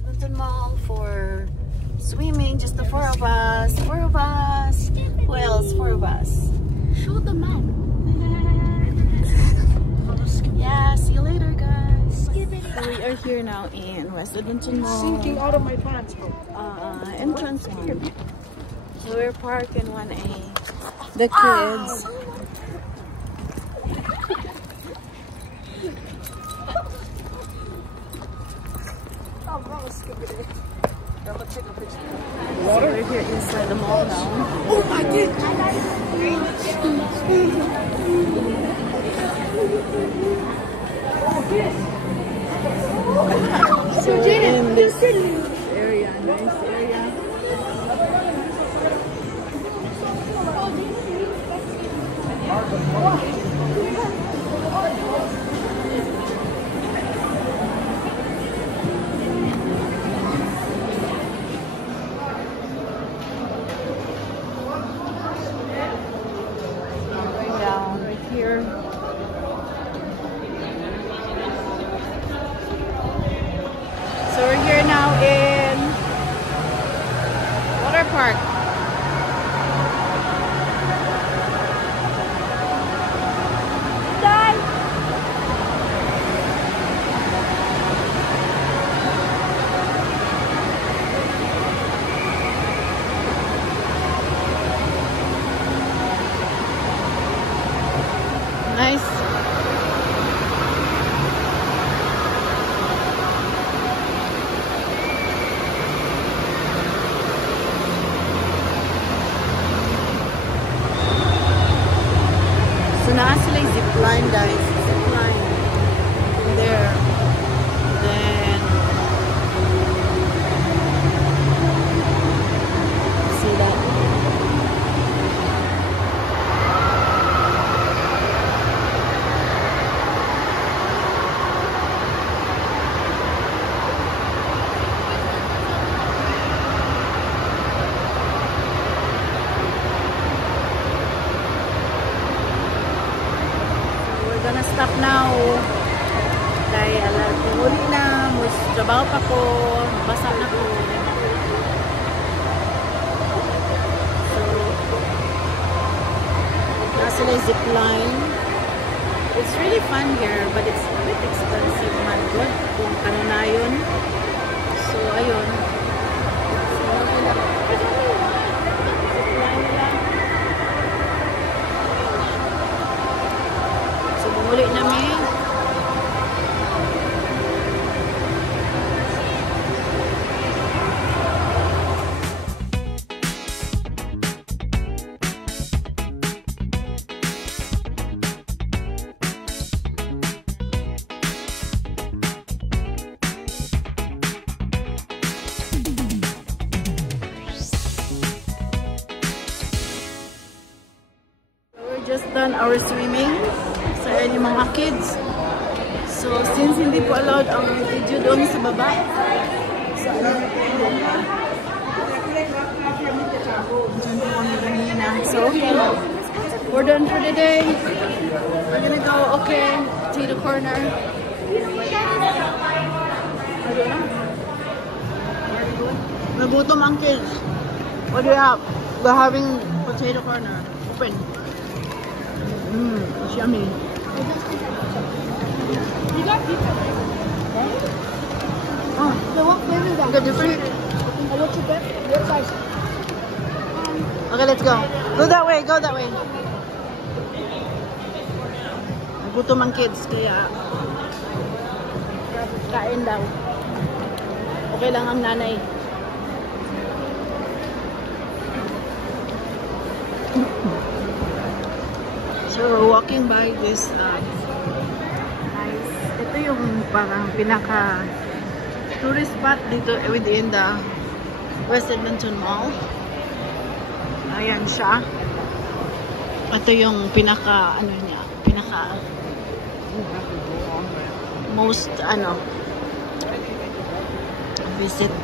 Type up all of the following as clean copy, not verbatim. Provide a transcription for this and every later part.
Edmonton Mall for swimming, just the four of us. Four of us. Who else? Four of us. Show the map. Yeah, see you later, guys. So we are here now in West Edmonton Mall. Sinking out of my pants, bro. Entrance one. So we're parked in 1A. The kids. So we're here inside the mall now. Oh my god! So we're in this area, nice area. Down right here. So we're here now in water park. Nice. So now sila yung zipline, guys. Zipline. There. Then see that? Gonna stop now dahil alam ko huli na mus trabaho pa ko, basa na ko. So nasa na zipline. It's really fun here but it's a bit expensive man good kung ano na yun. So ayun, zipline nila. Uli namin. We're just done our swimming. Ayan yung mga kids. So, since hindi po allowed ang video doon sa baba, so, okay. We're done for the day. We're gonna go, okay, potato corner. I don't know. Nagutom ang kids. What do you have? We're having potato corner. Open. It's yummy. You got pizza flavor. Oh, So what flavor is that? got different. What's your best? What size? Okay, let's go. Go that way, go that way. Nagutom ang kids, kaya kain daw. Okay lang ang nanay. So we're walking by this nice. Ito yung parang pinaka tourist spot dito within the West Edmonton Mall. Ayan siya. Ito yung pinaka ano niya, pinaka most visit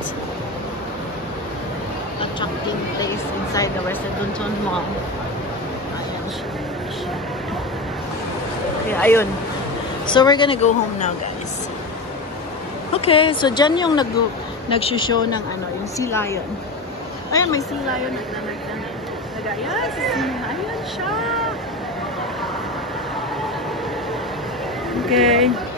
attracting place inside the West Edmonton Mall. Ayan siya. Okay, ayun. So we're gonna go home now, guys. Okay, so dyan yung nagsushow ng ano, yung sea lion. Ayan, may sea lion. Ayan, si Sina. Ayan siya. Okay.